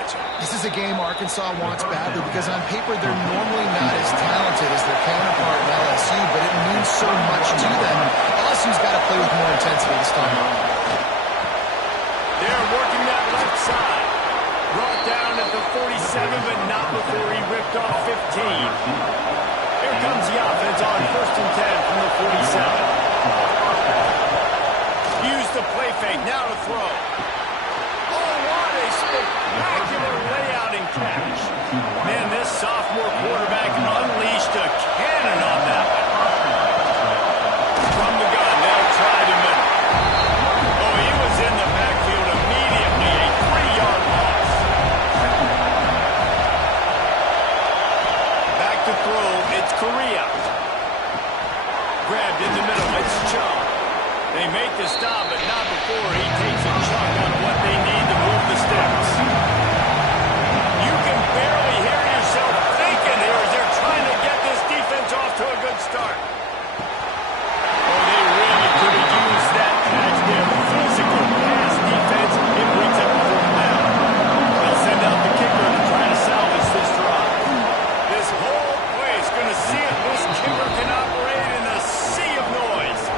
matchup. This is a game Arkansas wants badly because on paper they're normally not as talented as their counterpart in LSU, but it means so much to them. LSU's got to play with more intensity this time around. They're working that left side. Brought down at the 47, but not before he ripped off 15. Here comes the offense on 1st and 10 from the 47. Use the play fake, now to throw. Oh, what a spectacular layout and catch. Man, this sophomore quarterback unleashed a cannon on that one. From the gun, they'll try the middle. Oh, he was in the backfield immediately, a 3-yard loss. Back to throw, it's Correa. Grabbed in the middle, it's Chung. They make the stop, but not before he takes a chunk on what they need to move the sticks. You can barely hear yourself thinking here as they're trying to get this defense off to a good start. Oh, they really could have used that catch there. Physical pass defense. It brings up a 4th down. They'll send out the kicker to try to salvage this drive. This whole place going to see if this kicker can operate in a sea of noise.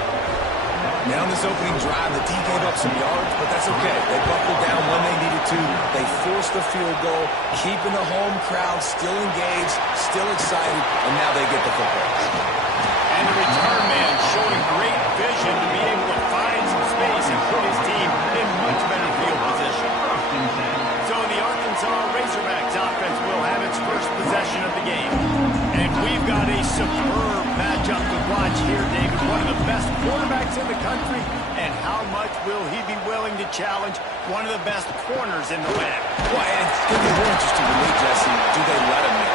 Now in this opening drive, the D gave up some yards, but that's okay. They buckled down when they needed to. They forced the field goal, keeping the home crowd still engaged, still excited, and now they get the football. And the return man showing great vision to be able to find some space and put his team in much better field position. So the Arkansas Razorbacks offense will have its first possession of the game. And we've got a superb matchup to watch here, David. One of the best quarterbacks in the country. And how much will he be willing to challenge one of the best corners in the land? Well, and it's going to be more interesting to me, Jesse. Do they let him in?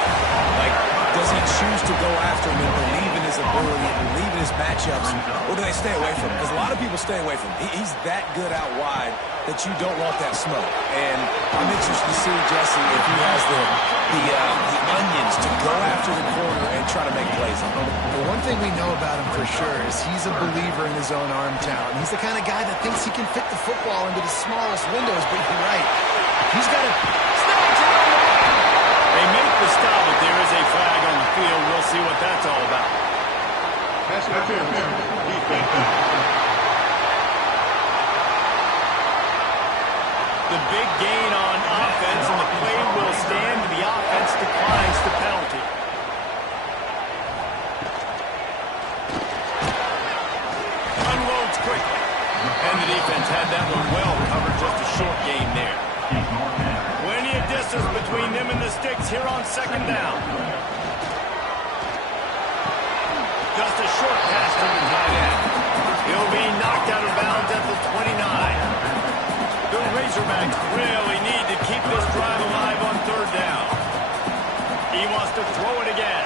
Like, does he choose to go after him and believe in his ability and believe in his matchups? Or do they stay away from him? Because a lot of people stay away from him. He's that good out wide that you don't want that smoke. And I'm interested to see, Jesse, if he has the onions to go after the corner and try to make plays on him. The one thing we know about him for sure is he's a believer in his own arm talent. He's the kind of guy that thinks he can fit the football into the smallest windows, but you're right. He's got to snatch it on the line. They make the stop, but there is a flag on the field. We'll see what that's all about. Pass interference. Defense. The big gain on offense, and the play will stand. The offense declines the penalty. Unloads quickly. And the defense had that one well covered. Just a short gain there. Plenty of distance between them and the sticks here on 2nd down. Just a short pass to the tight end. He'll be knocked out of bounds at the 29. The Razorbacks really need to keep this drive alive on 3rd down. He wants to throw it again.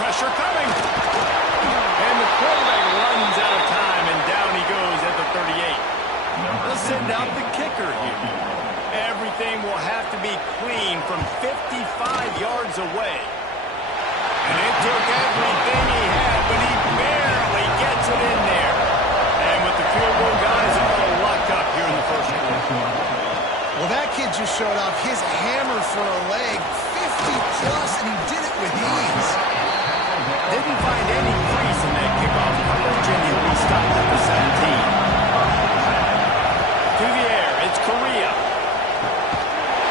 Pressure coming. And the quarterback runs out of time, and down he goes at the 38. They'll send out the kicker here. Everything will have to be clean from 55 yards away. And it took everything he had, but he barely gets it in there. And with the field goal guys all locked up here in the 1st quarter. Well, that kid just showed off his hammer for a leg, 50-plus, and he did it with ease. Didn't find any crease in that kickoff coverage, and he'll be stopped at the 17. To the air, it's Correa.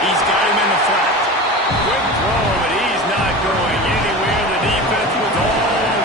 He's got him in the flat. Quick throw, but he's not going anywhere. The defense was all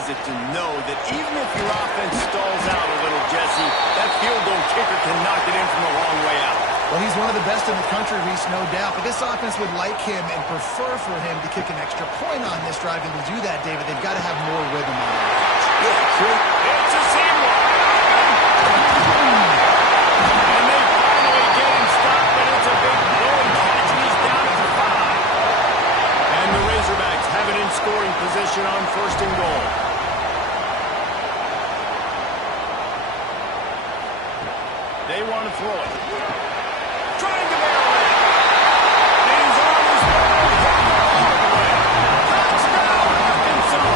is it to know that even if your offense stalls out a little, Jesse, that field goal kicker can knock it in from a long way out? Well, he's one of the best in the country, Reese, no doubt. But this offense would like him and prefer for him to kick an extra point on this drive. And to do that, David, they've got to have more rhythm on it. Yeah, true. It's a seam wide open. And they finally get him stopped, but it's a big blowing catch. He's down at the 5. And the Razorbacks have it in scoring position on 1st and goal. They want to throw it. Trying to barrel it. He's on his way. All the way. Touchdown, Arkansas.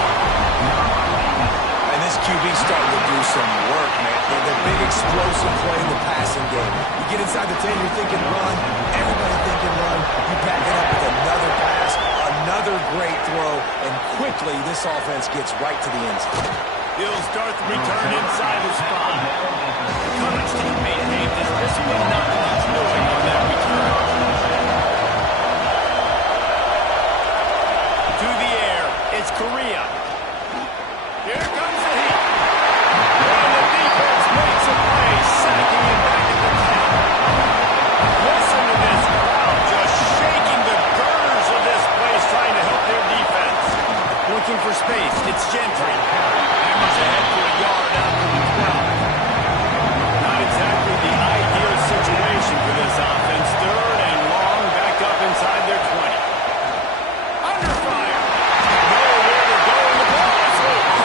And this QB's starting to do some work, man. The big explosive play in the passing game. You get inside the 10, you're thinking run. Everybody thinking run. You back it up with another pass, another great throw, and quickly this offense gets right to the end zone. He'll start the return inside his 5. Cummings' teammate named this basically not much doing on that return. To the air, it's Correa. Here comes the heat. And the defense makes a play, sacking him back at the 10. Listen to this crowd just shaking the girders of this place, trying to help their defense. Looking for space, it's Gentry. Hammers ahead for a yard out to the 12. Not exactly the ideal situation for this offense. 3rd and long, back up inside their 20. Under fire. Nowhere to go, and the ball is loose.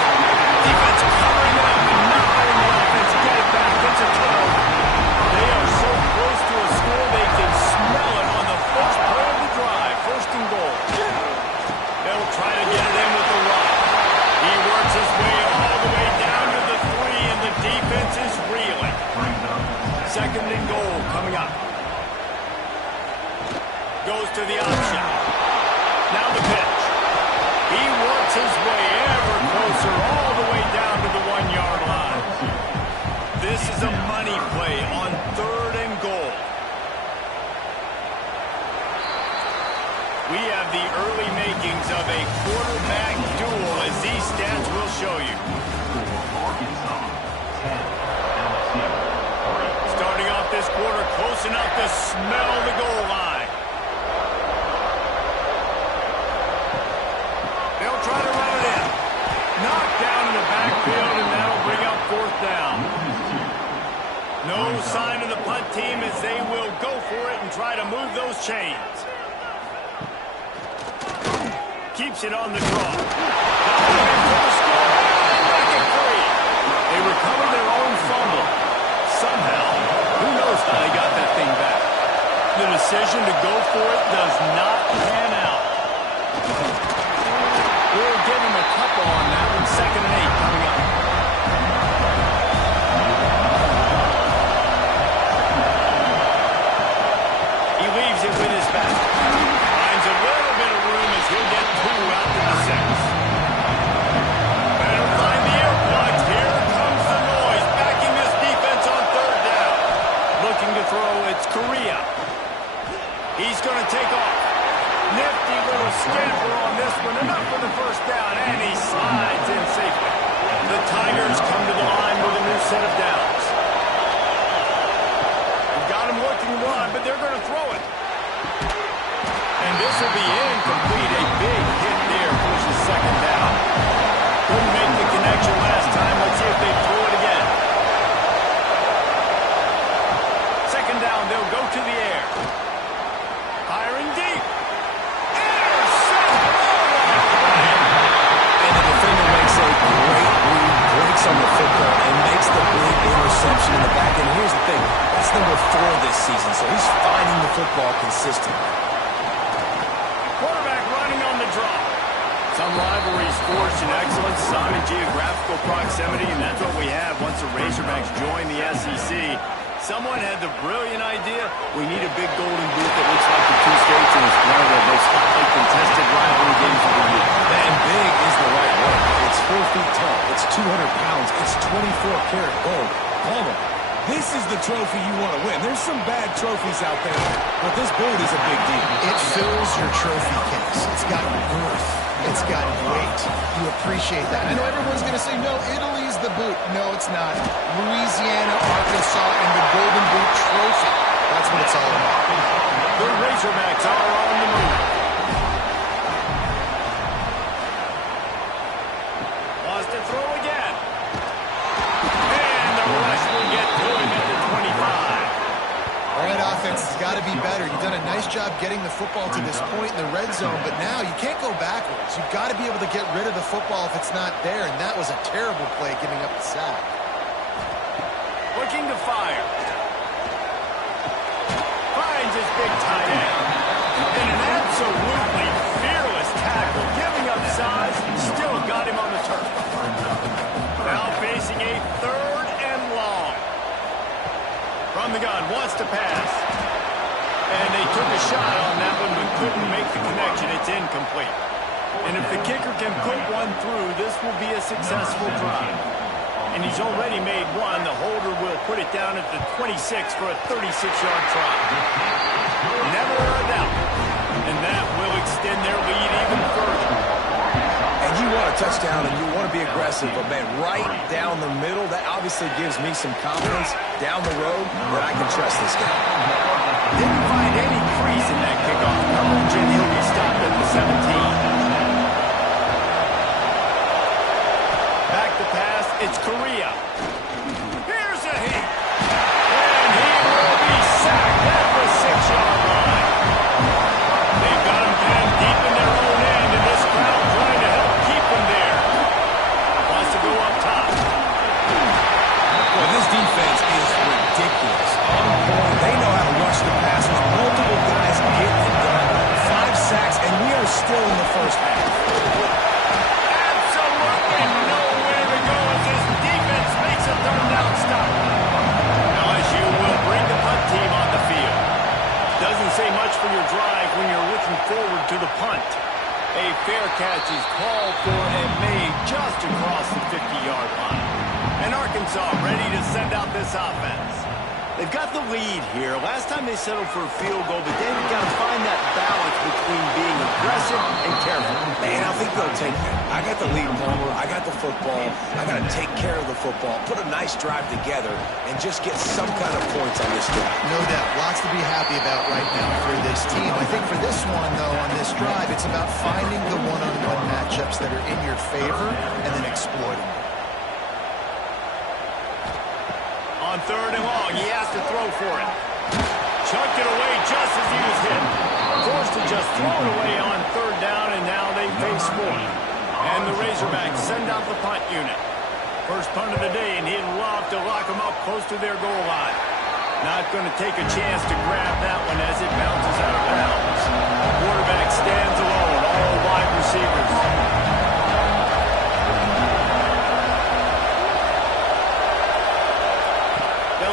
Defense covering up and not letting the offense get it back. It's a 12. They are so close to a score, they can smell it on the first play of the drive. 1st and goal. They'll try to get it in with the run. He works his way all the way down to the 3, and the defense is reeling. 2nd and goal coming up. Goes to the option. Now the pitch. He works his way ever closer all the way down to the 1-yard line. This is a money play on 3rd and goal. We have the early makings of a quarterback duel, as these stats will show you. Starting off this quarter close enough to smell the goal line. They'll try to run it in. Knocked down in the backfield, and that'll bring up 4th down. No sign of the punt team as they will go for it and try to move those chains. Keeps it on the draw. They recover their own fumble. Somehow, who knows how they got that thing back. The decision to go for it does not pan out. We'll give him a couple on that one. 2nd and 8 coming up. He leaves it with his back. Finds a little bit of room as he'll get 2 out to the 6. Better find the earplugs. Here comes the noise, backing this defense on 3rd down. Looking to throw, it's Correa. He's going to take off. Nifty little scamper on this one. Enough for the 1st down, and he slides in safely. The Tigers come to the line with a new set of downs. They've got him looking wide, but they're going to throw it. And this will be incomplete. A big hit there pushes 2nd down. Couldn't make the connection last time. Let's see if they throw it again. 2nd down, they'll go to the air. Firing deep. And the defender makes a great read, breaks on the football, and makes the big interception in the back end. Here's the thing. That's number 4 this season, so he's finding the football consistently. Quarterback running on the draw. Some rivalries forged in excellence, some in geographical proximity, and that's what we have once the Razorbacks join the SEC. Someone had the brilliant idea, we need a big golden boot that looks like the 2 states, and it's one of the most hotly contested rivalry games of the year. And big is the right word. It's 4 feet tall. It's 200 pounds. It's 24-karat gold. Palmer, this is the trophy you want to win. There's some bad trophies out there, but this boot is a big deal. It fills your trophy case. It's got girth. It's got weight. You appreciate that. I know everyone's going to say, no, Italy's the boot. No, it's not. Louisiana, Arkansas, and the Golden Boot Trophy. That's what it's all about. The Razorbacks are on the move. Wants to throw again. And the rush will get to him at the 25. All right, offense has got to be better. You've done a nice job getting the football to this point in the red zone, but now you can't go backwards. You've got to be able to get rid of the football if it's not there, and that was a terrible play giving up the sack. Looking to fire. Finds his big tight end. And an absolutely fearless tackle, giving up size, still got him on the turf. Now facing a 3rd and long. From the gun, wants to pass. And they took a shot on that one, but couldn't make the connection. It's incomplete. And if the kicker can put one through, this will be a successful drive. And he's already made one. The holder will put it down at the 26 for a 36-yard try. Never a doubt. And that will extend their lead even further. And you want a touchdown and you want to be aggressive, but man, right down the middle, that obviously gives me some confidence down the road that I can trust this guy. Didn't find any crease in that kickoff coverage, and he'll be stopped at the 17. Back to pass, it's Correa. Here's a hit. And he will be sacked at the 6-yard line. They've got him pinned deep in their own end, and this crowd trying to help keep him there. Wants to go up top. Well, this defense is ridiculous. On point, they know how to rush the passers. Multiple guys get it done. 5 sacks, and we are still in the first half. Absolutely nowhere to go as this defense makes a 3rd down stop. Now LSU will bring the punt team on the field. Doesn't say much for your drive when you're looking forward to the punt. A fair catch is called for and made just across the 50-yard line. And Arkansas ready to send out this offense. They've got the lead here. Last time they settled for a field goal, but they've got to find that balance between being aggressive and careful. Man, I think they'll take that. I got the lead, Palmer. I got the football. I got to take care of the football, put a nice drive together, and just get some kind of points on this drive. No doubt. Lots to be happy about right now for this team. I think for this one, though, on this drive, it's about finding the one-on-one matchups that are in your favor and then exploiting them. On 3rd and long, he has to throw for it. Chucked it away just as he was hit. Forced to just throw it away on 3rd down, and now they face 4th. And the Razorbacks send out the punt unit. First punt of the day, and he'd love to lock them up close to their goal line. Not going to take a chance to grab that one as it bounces out of bounds. Quarterback stands alone, all wide receivers.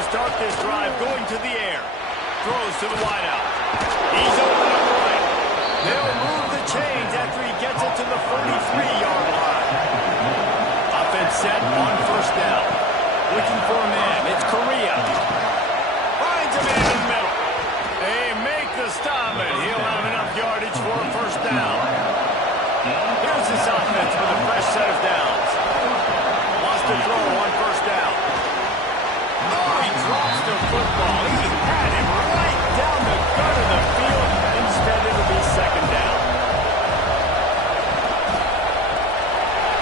Start this drive going to the air. Throws to the wideout. He's open up the right. They'll move the chains after he gets it to the 43-yard line. Offense set on 1st down. Looking for a man. It's Correa. Finds a man in the middle. They make the stop, and he'll have enough yardage for a 1st down. Here's this offense with a fresh set of downs. Wants to throw on 1st down. Oh, he drops the football. He had him right down the gut of the field. Instead, it'll be 2nd down.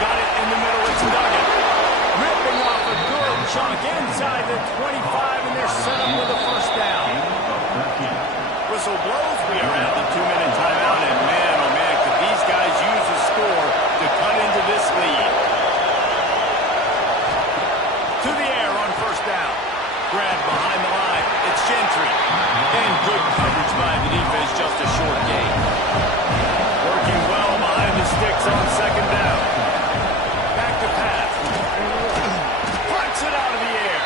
Got it in the middle. It's Nugget. Ripping off a good chunk inside the 25, and they're set up with a 1st down. Whistle blows. We are at the 2-minute timeout, and man, oh man, could these guys use a score to cut into this lead. To the air on 1st down. Grab behind the line. It's Gentry. And good coverage by the defense, just a short gain. Working well behind the sticks on 2nd down. Back to pass. Punts it out of the air.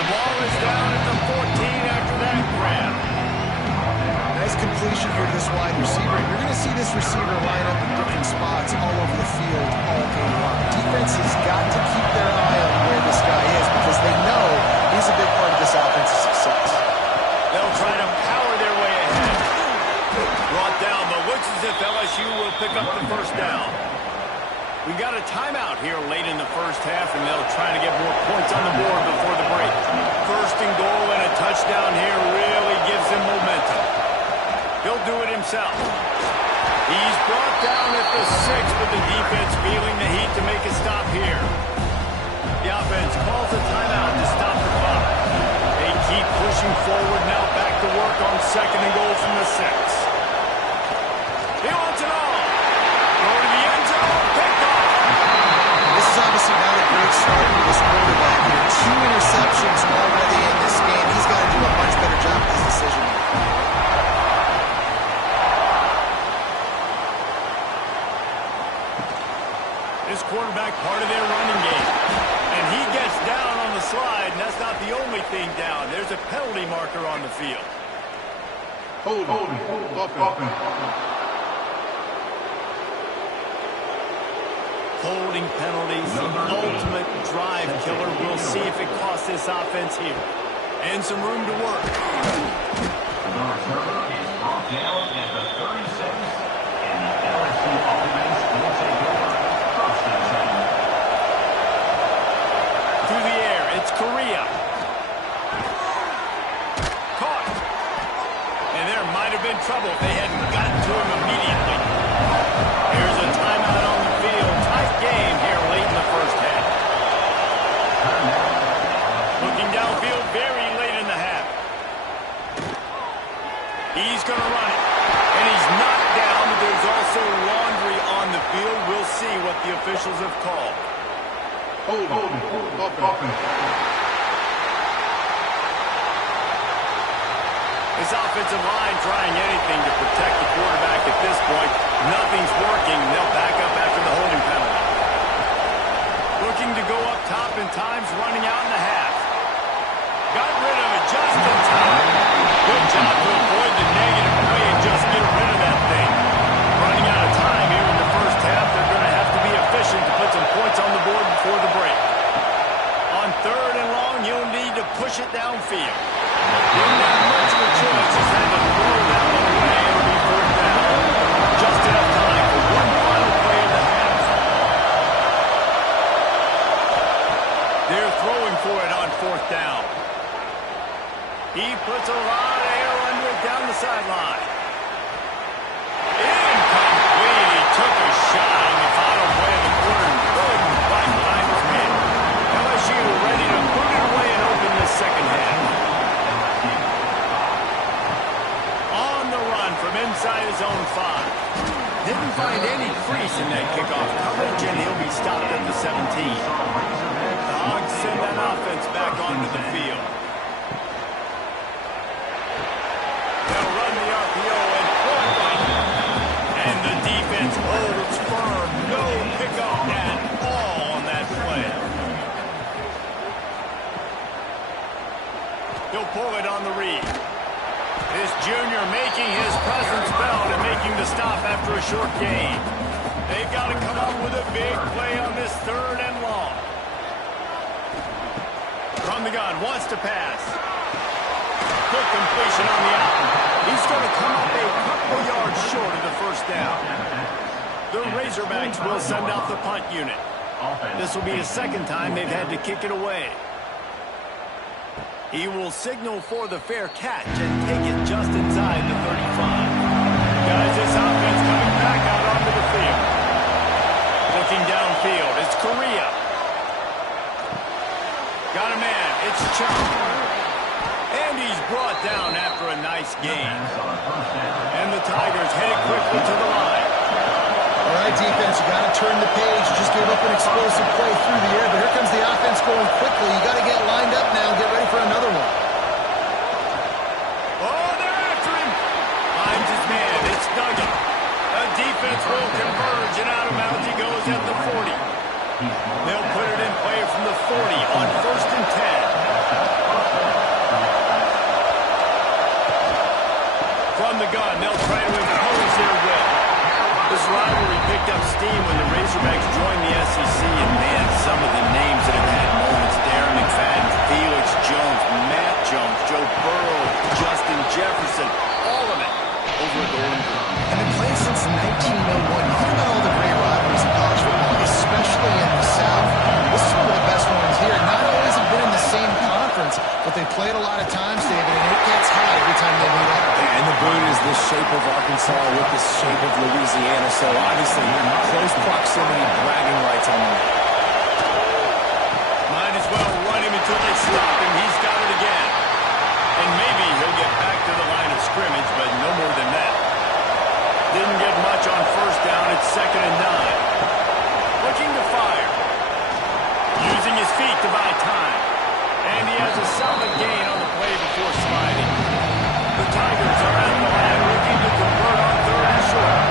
The ball is down at the 14 after that grab. Nice completion here to this wide receiver. You're going to see this receiver line up in different spots all over the field all game long. Defense has got to keep their eye on where this guy is because they know he's a big part of this offense's success. They'll try to power their way ahead. Brought down, but looks as if LSU will pick up the 1st down. We got a timeout here late in the first half, and they'll try to get more points on the board before the break. First and goal and a touchdown here really gives him momentum. He'll do it himself. He's brought down at the 6, but the defense feeling the heat to make a stop here. The offense calls a timeout to stop the clock. They keep pushing forward now, back to work on second and goal from the 6. He wants it all. Go to the end zone, picked off. This is obviously not a great start for this quarterback here. 2 interceptions already in this game. He's got to do a much better job with his decision. This quarterback part of their running game. And he gets down on the slide, and that's not the only thing down. There's a penalty marker on the field. Holding penalties, the ultimate drive killer. We'll see if it costs this offense here. And some room to work. The returner is brought down at the 36, and the LSU offense will take over. First and 10. Through the air, it's Correa. Caught. And there might have been trouble if they hadn't gotten to him immediately. Here's a timeout on the field. Tight game here late in the first half. Looking downfield very late in the half. He's going to run it. And he's knocked down, but there's also laundry on the field. We'll see what the officials have called. This offensive line trying anything to protect the quarterback at this point. Nothing's working. They'll back up after the holding penalty. Looking to go up top, and time's running out in the half. Got rid of it just in time. Good job to avoid the negative play and just get rid of that thing. Running out of time here in the first half. They're going to have to be efficient to put some points on the board before the break. On third and long, you'll need to push it downfield. Didn't have much of a choice. Just had to throw that one away. It'll be fourth down. Just enough time for one final play of the half. They're throwing for it on fourth down. He puts a lot of air under it down the sideline. Incomplete. He took a shot on the final play of the quarter and couldn't quite find his man. LSU ready to put it away and open this second half. On the run from inside his own 5. Didn't find any crease in that kickoff coverage, and he'll be stopped at the 17. The Hogs send that offense back onto the field. They'll run the RPO and throw it right. And the defense holds firm. No pickup at all on that play. He'll pull it on the read. This junior making his presence felt and making the stop after a short gain. They've got to come up with a big play on this third and long. From the gun, wants to pass. Quick completion on the out. He's going to come up a couple yards short of the first down. The Razorbacks will send out the punt unit. This will be the second time they've had to kick it away. He will signal for the fair catch and take it just inside the 35. Guys, this offense coming back out onto the field. Looking downfield, it's Correa. Got a man, it's Chuck. And he's brought down after a nice gain. And the Tigers head quickly to the line. All right, defense, you got to turn the page. You just gave up an explosive play through the air, but here comes the offense going quickly. You got to get lined up now and get ready for another one. Oh, they're after him. Finds his man. It's Duggan. The defense will converge, and out of bounds he goes at the 40. They'll put it in play from the 40 on first and 10. From the gun, they'll try to impose their will. This rivalry picked up steam when the Razorbacks joined the SEC, and man, some of the names that have had moments. Darren McFadden, Felix Jones, Matt Jones, Joe Burrow, Justin Jefferson, all of it over at the Golden Group. And been playing since 1901. You hear about all the great rivalries in college football. They Louisiana, so obviously close proximity, bragging rights on that. Might as well run him until they stop him. He's got it again. And maybe he'll get back to the line of scrimmage, but no more than that. Didn't get much on first down. It's 2nd and 9. Looking to fire. Using his feet to buy time. And he has a solid gain on the play before sliding. The Tigers are at the line looking to convert on 3rd and short.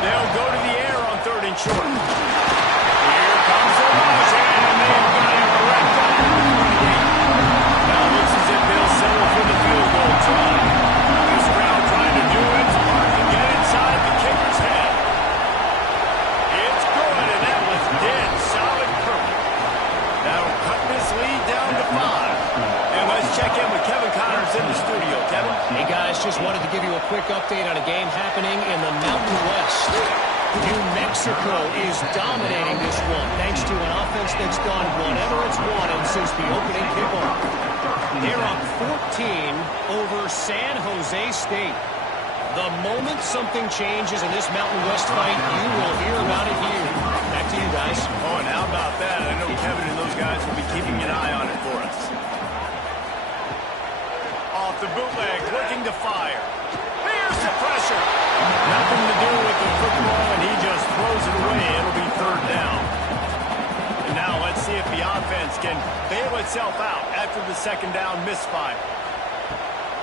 They'll go to the air on 3rd and short. Here comes the rush, and they've got him wrecked on the 28. Now it looks as if they'll settle for the field goal try. This crowd trying to do its part to get inside the kicker's head. It's good, and that was dead solid perfect. That'll cut this lead down to 5. And let's check in with Kevin Connors in the studio. Kevin? Hey, guys, just wanted to give you a quick update on a game happening in the Mountain West. New Mexico is dominating this one, thanks to an offense that's done whatever it's wanted since the opening kickoff. They're up 14 over San Jose State. The moment something changes in this Mountain West fight, you will hear about it here. Back to you, guys. Oh, and how about that? I know Kevin and those guys will be keeping an eye on it for us. Off the bootleg, looking to fire. Here's the pressure. Nothing to do with the football, and he just throws it away. It'll be 3rd down. And now let's see if the offense can bail itself out after the 2nd down misfire.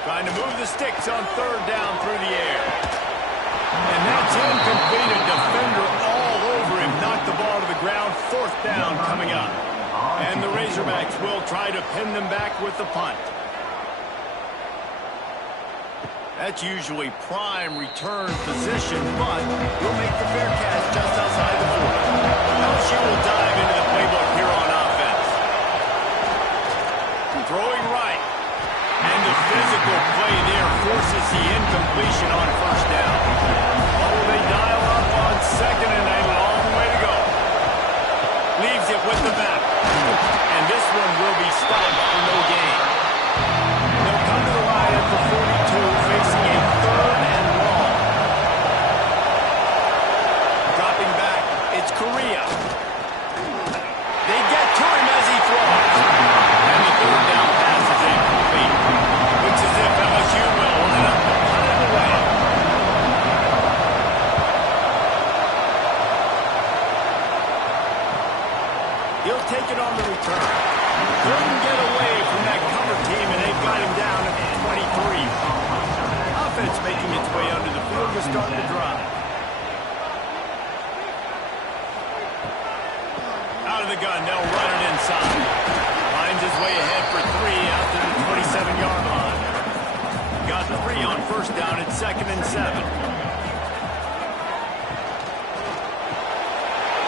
Trying to move the sticks on 3rd down through the air. And that's incomplete. A defender all over him. Knocked the ball to the ground. 4th down coming up. And the Razorbacks will try to pin them back with the punt. That's usually prime return position, but we'll make the fair catch just outside the 40. LSU will dive into the playbook here on offense. Throwing right. And the physical play there forces the incompletion on 1st down. Oh, they dial up on 2nd and a long way to go. Leaves it with the back. And this one will be stopped for no gain. They'll come to the line at the 42, facing a 3rd and long. Dropping back, it's Correa. They get to him as he throws. And the 3rd down pass is incomplete. Looks as if LSU will line up to punt it away. He'll take it on the return. Couldn't get away from that cover team, and they've got him down at the 23. Offense making its way under the field to start the drive. Out of the gun, they'll run it inside. Finds his way ahead for 3 out to the 27-yard line. Got 3 on 1st down at 2nd and 7.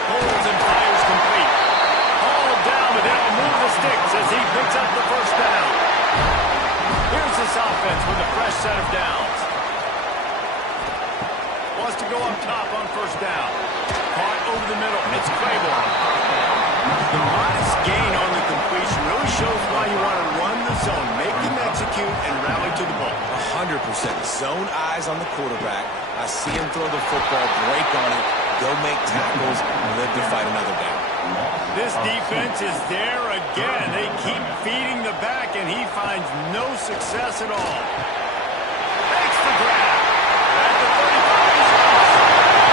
Holds and fires complete. Hauled down, but they'll move the sticks as he picks up the 1st down. Here's this offense with a fresh set of downs. Wants to go up top on 1st down. Caught over the middle. It's Claiborne. The modest gain on the completion really shows why you want to run the zone, make them execute, and rally to the ball. 100%. Zone eyes on the quarterback. I see him throw the football, break on it, go make tackles, and live to fight another down. This defense is there again. They keep feeding the back, and he finds no success at all. Makes the grab. At the 35, he's lost.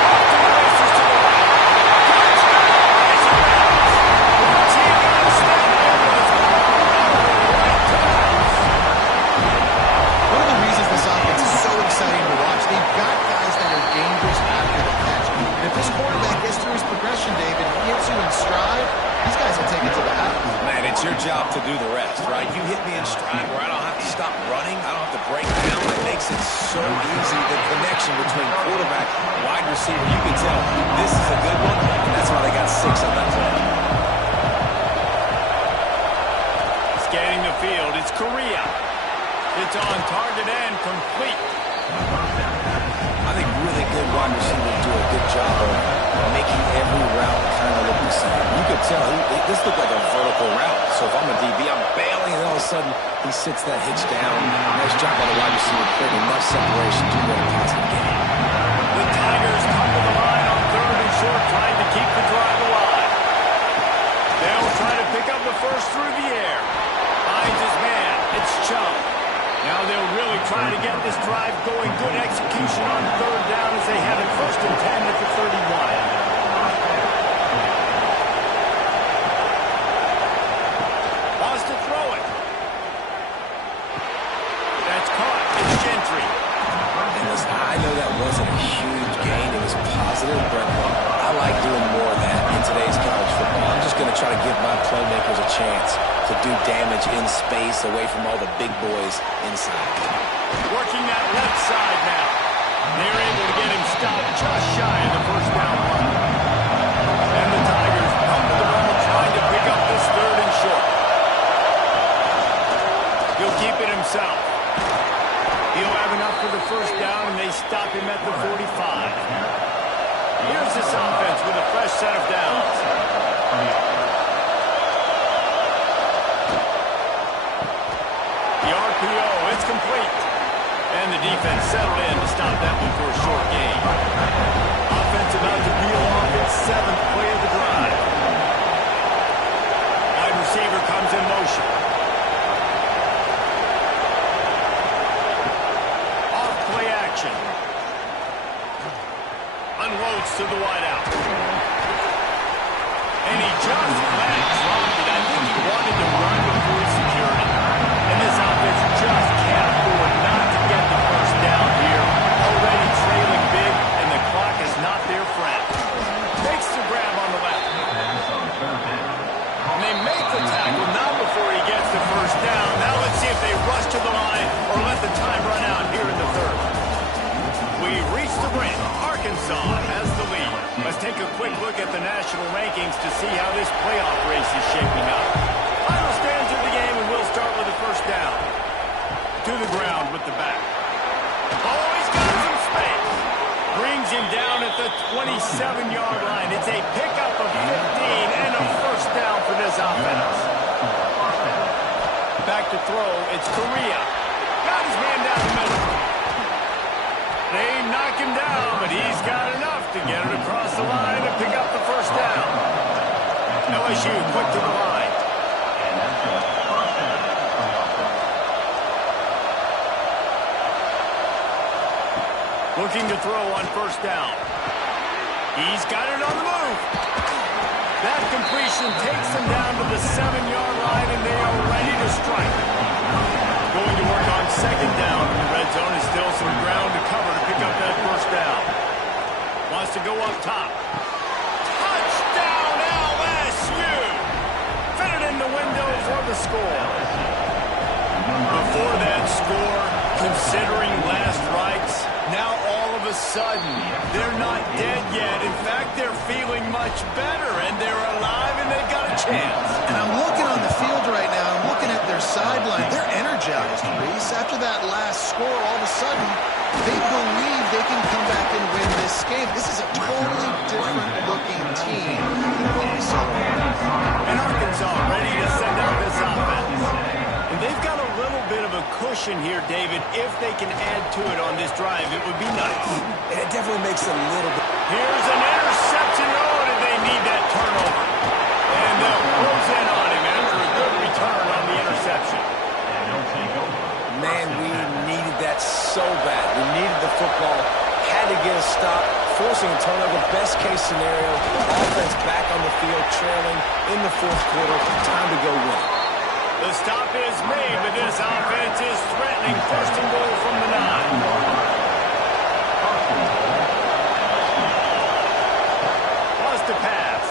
Off to the races to the right. Touchdown, Razorbacks. Once he got a step, it was right to the house. One of the reasons this offense is so exciting to watch, they've got guys that are dangerous after the catch. And if this quarterback gets through his progression, David, hits you in stride, these guys will take it to the house. Man, it's your job to do the rest, right? You hit me in stride where I don't have to stop running. I don't have to break down. It makes it so easy. The connection between quarterback and wide receiver, you can tell this is a good one, and that's why they got 6 on that play. Scanning the field, it's Correa. It's on target and complete. I think really good wide receivers do a good job of making every route kind of look the same. You could tell this looked like a vertical route. So if I'm a DB, I'm bailing, and all of a sudden he sits that hitch down. Nice job by the wide receiver, creating enough separation to win a positive game. The Tigers come to the line on 3rd and short, trying to keep the drive alive. They'll try to pick up the first through the air. Finds his man. It's Chubb. Now they'll really try to get this drive going. Good execution on 3rd down as they have it 1st and 10 at the 31. I know that wasn't a huge gain. It was positive, but I like doing more of that in today's college football. I'm just going to try to give my playmakers a chance to do damage in space away from all the big boys inside. Working that left side now. They're able to get him stopped just shy of the 1st down line. And the Tigers come to the ball trying to pick up this 3rd and short. He'll keep it himself. He'll have enough for the 1st down, and they stop him at the 45. Here's this offense with a fresh set of downs. The RPO, it's complete. And the defense settled in to stop that one for a short gain. Offense about to peel off its 7th play of the drive. Wide receiver comes in motion. Unloads to the wideout. And he just flat dropped it. I think he wanted to run before he secured it. And this offense just can't afford not to get the 1st down here. Already trailing big, and the clock is not their friend. Makes the grab on the left. And they make the tackle now before he gets the 1st down. Now let's see if they rush to the line or let the time run out here in the 3rd. We reach the brink. Arkansas has the lead. Let's take a quick look at the national rankings to see how this playoff race is shaping up. Final stands of the game, and we'll start with the 1st down. To the ground with the back. Oh, he's got some space. Brings him down at the 27-yard line. It's a pickup of 15 and a 1st down for this offense. Back to throw. It's Correa. Got his man down the middle. They knock him down, but he's got enough to get it across the line and pick up the 1st down. LSU quick to the line. Looking to throw on 1st down. He's got it on the move. That completion takes them down to the 7-yard line, and they are ready to strike. Going to work on 2nd down in the red zone. Is still some ground to cover to pick up that 1st down. Wants to go up top. Touchdown LSU! Fitted in the window for the score. Before that score, considering last rites, now all of a sudden, they're not dead yet. In fact, they're feeling much better, and they're alive, and they've got a chance. And I'm looking on the field right now. I'm looking at their sideline. They're energized, Reese. After that last score, all of a sudden, they believe they can come back and win this game. This is a totally different-looking team than what we saw. And Arkansas ready to send out this offense. And they've got a little bit of a cushion here, David. If they can add to it on this drive, it would be nice. And it definitely makes it a little bit. Here's an interception. Oh, did they need that turnover? And they'll close in on him after a good return on the interception. Man, we needed that so bad. We needed the football. Had to get a stop, forcing a turnover. Best case scenario, offense back on the field, trailing in the 4th quarter. Time to go win. The stop is made, but this offense is threatening 1st and goal from the 9. Wants to pass.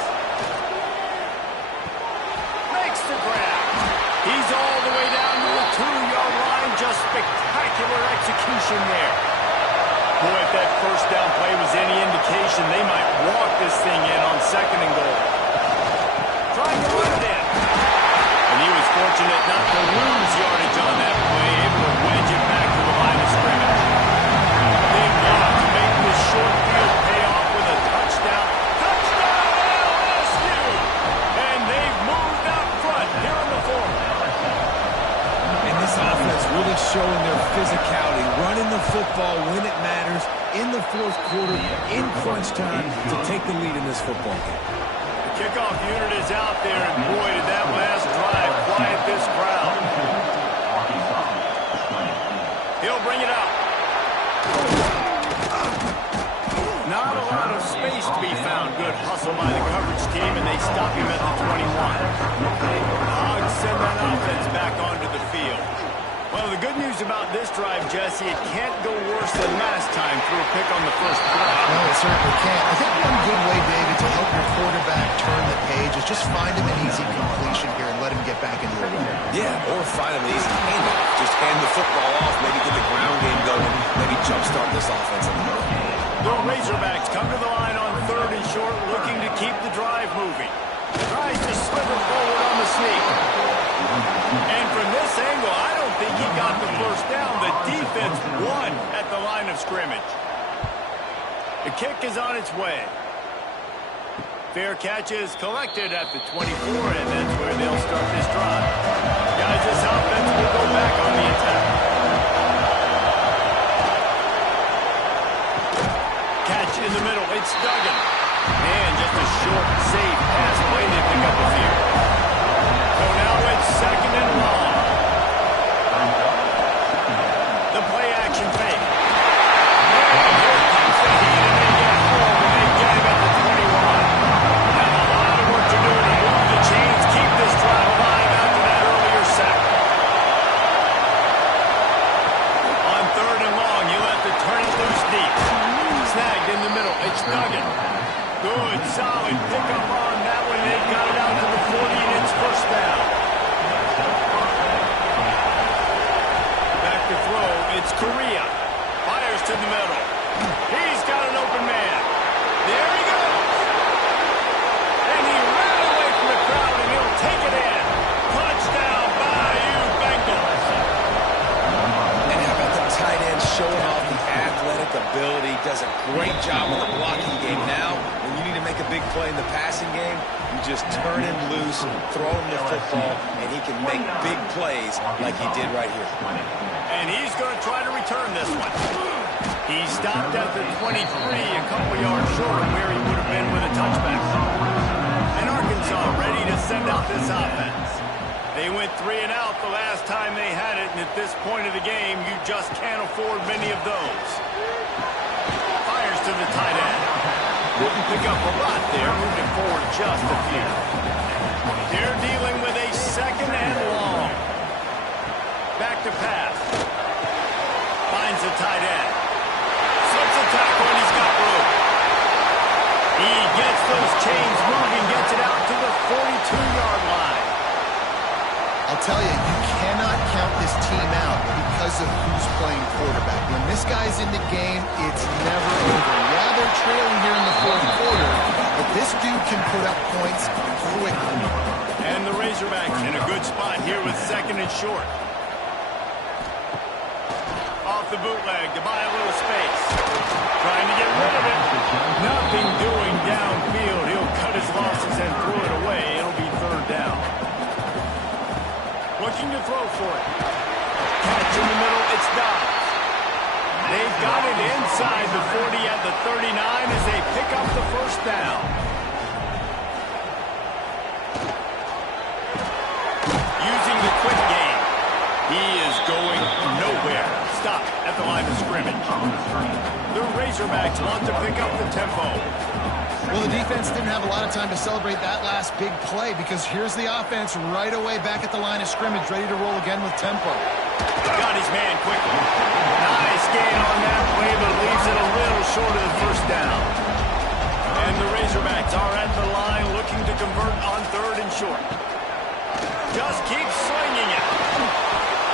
Makes the grab. He's all the way down to the 2-yard line. Just spectacular execution there. Boy, if that 1st down play was any indication, they might walk this thing in on 2nd and goal. Trying to run it in. And he was fortunate not to lose yardage on that play, able to wedge it back to the line of scrimmage. Big block to make this short field pay off with a touchdown. Touchdown LSU! And they've moved out front here in the football when it matters, in the fourth quarter, in crunch time, to take the lead in this football game. The kickoff unit is out there, and boy, did that last drive quiet this crowd. He'll bring it up. Not a lot of space to be found. Good hustle by the coverage team, and they stop him at the 21. Hogs send that offense back onto the field. Well, the good news about this drive, Jesse, it can't go worse than last time through a pick on the first play. No, it certainly can't. I think one good way, David, to help your quarterback turn the page is just find him an easy completion here and let him get back into the run. Yeah, or find him an easy handoff. Just hand the football off, maybe get the ground game going, maybe jumpstart this offense in the middle. The Razorbacks come to the line on 3rd and short, looking to keep the drive moving. Tries to slither forward on the sneak. And from this angle, I don't think he got the first down. The defense won at the line of scrimmage. The kick is on its way. Fair catch is collected at the 24, and that's where they'll start this drive. Guys, this offense will go back on the attack. Catch in the middle. It's Duggan. And just a short, safe pass play to pick up the field. So now it's 2nd and long. The play action fake. And here comes the heat, and they get home, and they get him at the 21. Now a lot of work to do to move the chains, keep this drive alive after that earlier sack. On 3rd and long, you'll have to turn it loose deep. Snagged in the middle. It's Duggan. Good, solid pickup on that one. They've got it out to the 40, and it's first down. Back to throw. It's Correa. Fires to the middle. He's got an open man. There he goes. And he ran away from the crowd, and he'll take it in. Touchdown, Bayou Bengals. And how about the tight end showing off the athletic ability? Does a great job of the blocking game. Now, when you need to make a big play in the passing game, you just turn him loose, throw him the football, and he can make big plays like he did right here. And he's going to try to return this one. He stopped at the 23, a couple yards short of where he would have been with a touchback. And Arkansas ready to send out this offense. They went 3 and out the last time they had it, and at this point of the game, you just can't afford many of those. Fires to the tight end. Wouldn't pick up a lot there, moving forward just a few. They're dealing with a 2nd and long. Back to pass. Finds the tight end. Slips a tackle, and he's got room. He gets those chains moving, gets it out to the 42-yard line. I'll tell you, you cannot count this team out because of who's playing quarterback. When this guy's in the game, it's never over. Yeah, they're trailing here in the 4th quarter, but this dude can put up points quickly. And the Razorbacks in a good spot here with 2nd and short. Off the bootleg to buy a little space. Trying to get rid of it. Nothing doing downfield. He'll cut his losses and throw it away. It'll be 3rd down. Looking to throw for it. Catch in the middle. It's Dobbs. They've got it inside the 40 at the 39 as they pick up the first down. Using the quick game. He is going nowhere. Stop at the line of scrimmage. The Razorbacks want to pick up the tempo. Well, the defense didn't have a lot of time to celebrate that last big play because here's the offense right away back at the line of scrimmage, ready to roll again with tempo. Got his man quickly. Nice gain on that play, but leaves it a little short of the first down. And the Razorbacks are at the line looking to convert on 3rd and short. Just keep slinging it.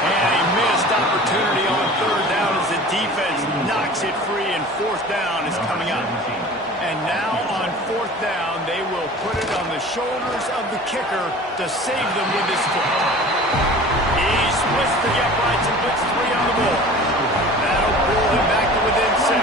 And a missed opportunity on 3rd down as the defense knocks it free, and 4th down is coming up. And now on 4th down, they will put it on the shoulders of the kicker to save them with his foot. He splits the uprights and puts 3 on the board. That'll pull him back to within 6.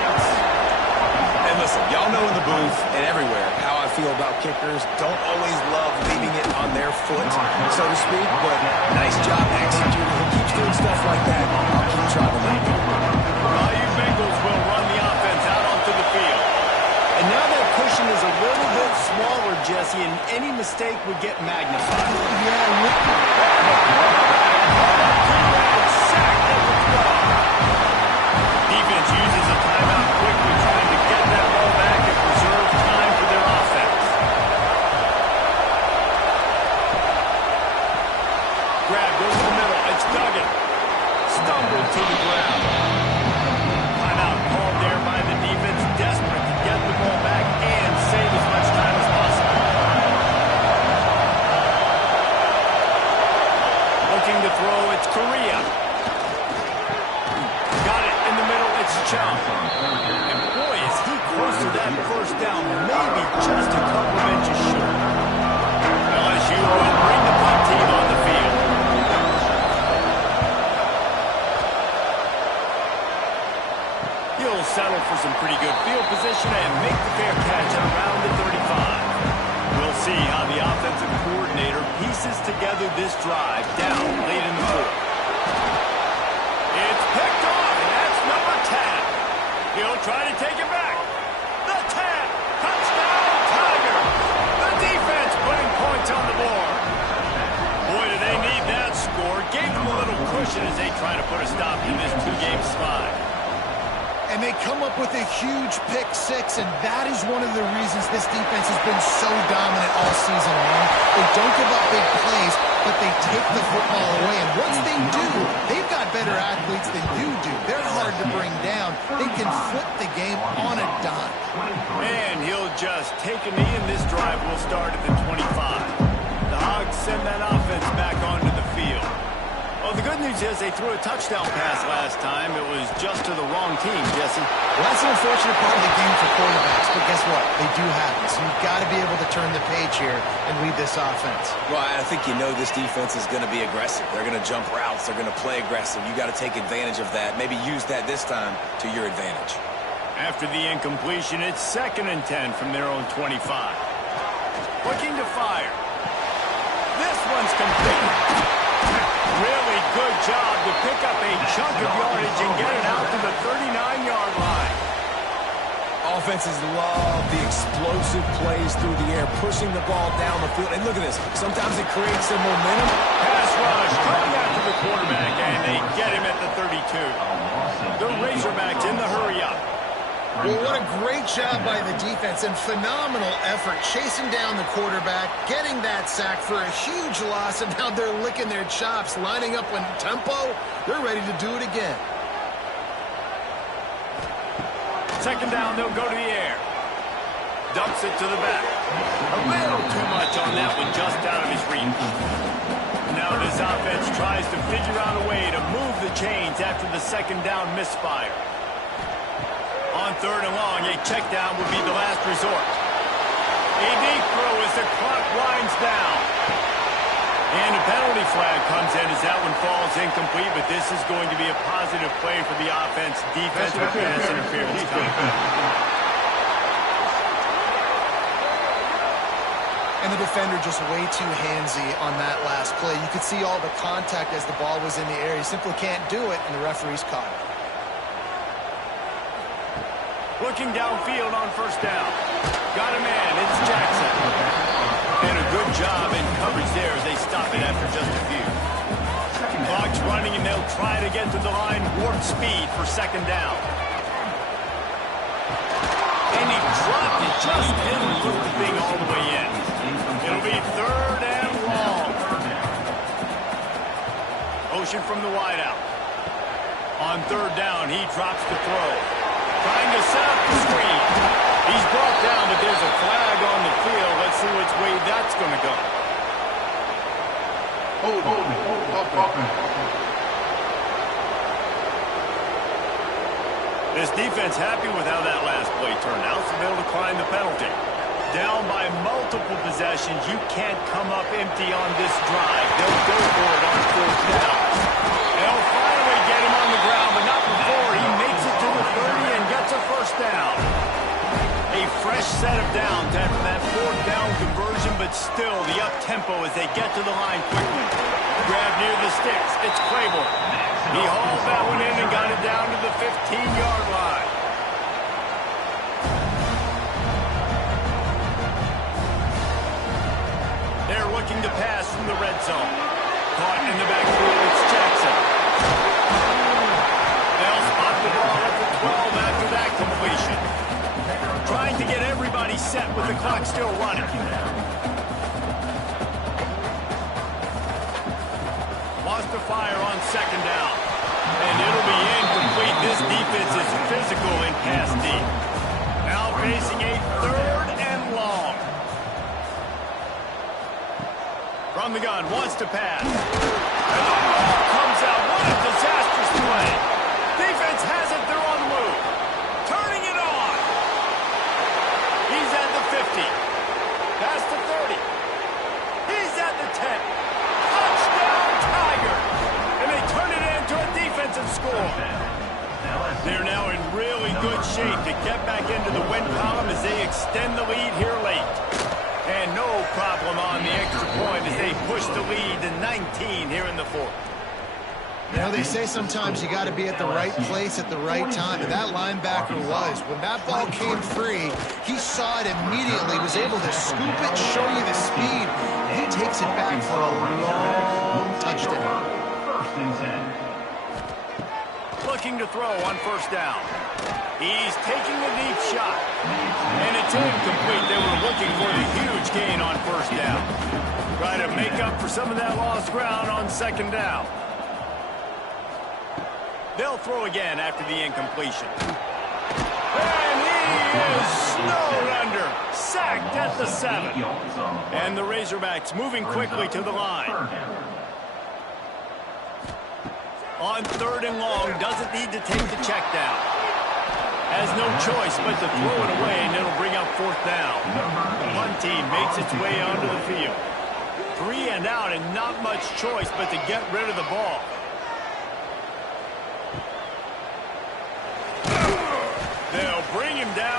And listen, y'all know in the booth and everywhere how I feel about kickers. Don't always love leaving it on their foot, so to speak, but nice job executing. He keeps doing stuff like that. I'll keep trying to make it. Well, you any mistake would get magnified. Defense uses a timeout quickly, trying to get that ball back and preserve time for their offense. Grab goes to the middle. It's Duggan. Stumbled to the ground. Timeout called there by the defense, desperate to get the ball back and save as much time as possible. Looking to throw, it's Correa. Got it in the middle, it's Chung. And boy, is he close to that first down, maybe just a couple of inches short. LSU will bring the punt team on the field. He'll settle for some pretty good field position and make the fair catch at around the 35. We'll see how the offensive coordinator pieces together this drive down late in the fourth. It's picked off, and that's number 10. He'll try to take it back. The 10. Touchdown, Tigers. The defense putting points on the board. Boy, do they need that score. Gave them a little cushion as they try to put a stop to this two-game slide. And they come up with a huge pick six, and that is one of the reasons this defense has been so dominant all season long. They don't give up big plays, but they take the football away. And once they do, they've got better athletes than you do. They're hard to bring down. They can flip the game on a dime. And he'll just take a knee, and this drive will start at the 25. The Hogs send that offense back onto the field. Well, the good news is they threw a touchdown pass last time. It was just to the wrong team, Jesse. Well, that's an unfortunate part of the game for quarterbacks, but guess what? They do happen. So you've got to be able to turn the page here and lead this offense. Well, I think you know this defense is going to be aggressive. They're going to jump routes. They're going to play aggressive. You got to take advantage of that. Maybe use that this time to your advantage. After the incompletion, it's 2nd and 10 from their own 25. Looking to fire. This one's complete. Really good job to pick up a chunk of yardage and get it out to the 39-yard line. Offenses love the explosive plays through the air, pushing the ball down the field. And look at this. Sometimes it creates some momentum. Pass rush coming after the quarterback, and they get him at the 32. The Razorbacks in the hurry-up. Well, what a great job by the defense and phenomenal effort chasing down the quarterback, getting that sack for a huge loss, and now they're licking their chops, lining up in tempo. They're ready to do it again. 2nd down, they'll go to the air. Dumps it to the back. A little too much on that one, just out of his reach. Now this offense tries to figure out a way to move the chains after the 2nd down misfire. On 3rd and long, a check down would be the last resort. A deep throw as the clock winds down. And a penalty flag comes in as that one falls incomplete, but this is going to be a positive play for the offense. Defensive pass interference time. And the defender just way too handsy on that last play. You could see all the contact as the ball was in the air. He simply can't do it, and the referee's caught it. Looking downfield on 1st down. Got a man. It's Jackson. And a good job in coverage there as they stop it after just a few. Clock's running, and they'll try to get to the line. Warp speed for 2nd down. And he dropped it. Just didn't put the thing all the way in. It'll be 3rd and long. Motion from the wideout. On 3rd down, he drops the throw. Trying to set up the screen. He's brought down, but there's a flag on the field. Let's see which way that's going to go. This defense happy with how that last play turned out, so they'll decline the penalty. Down by multiple possessions. You can't come up empty on this drive. They'll go for it on 4th down. They'll finally get him on the ground, but not before he makes it to the 30 and gets a 1st down. A fresh set of downs after that 4th down conversion, but still the up-tempo as they get to the line quickly. Grab near the sticks. It's Claiborne. He hauled that one in and got it down to the 15-yard line. the red zone. Caught in the backfield, it's Jackson. They'll spot the ball at the 12 after that completion. Trying to get everybody set with the clock still running. Wants to fire on second down. And it'll be incomplete. This defense is physical in pass deep. Now facing a third and long. From the gun, wants to pass. And the ball comes out. What a disastrous play. Defense has it. They're on the move. Turning it on. He's at the 50. Past the 30. He's at the 10. Touchdown, Tiger. And they turn it into a defensive score. They're now in really good shape to get back into the win column as they extend the lead here late. And no problem on the extra point as they push the lead to 19 here in the fourth. You know, they say sometimes you got to be at the right place at the right time, and that linebacker was. When that ball came free, he saw it immediately, was able to scoop it, show you the speed. He takes it back for a long touchdown. Looking to throw on first down. He's taking a deep shot. And it's incomplete. They were looking for the huge gain on first down. Try to make up for some of that lost ground on second down. They'll throw again after the incompletion. And he is snowed under. Sacked at the 7. And the Razorbacks moving quickly to the line. On third and long, doesn't need to take the check down. Has no choice but to throw it away, and it'll bring up fourth down. The punt team makes its way onto the field. 3 and out, and not much choice but to get rid of the ball. They'll bring him down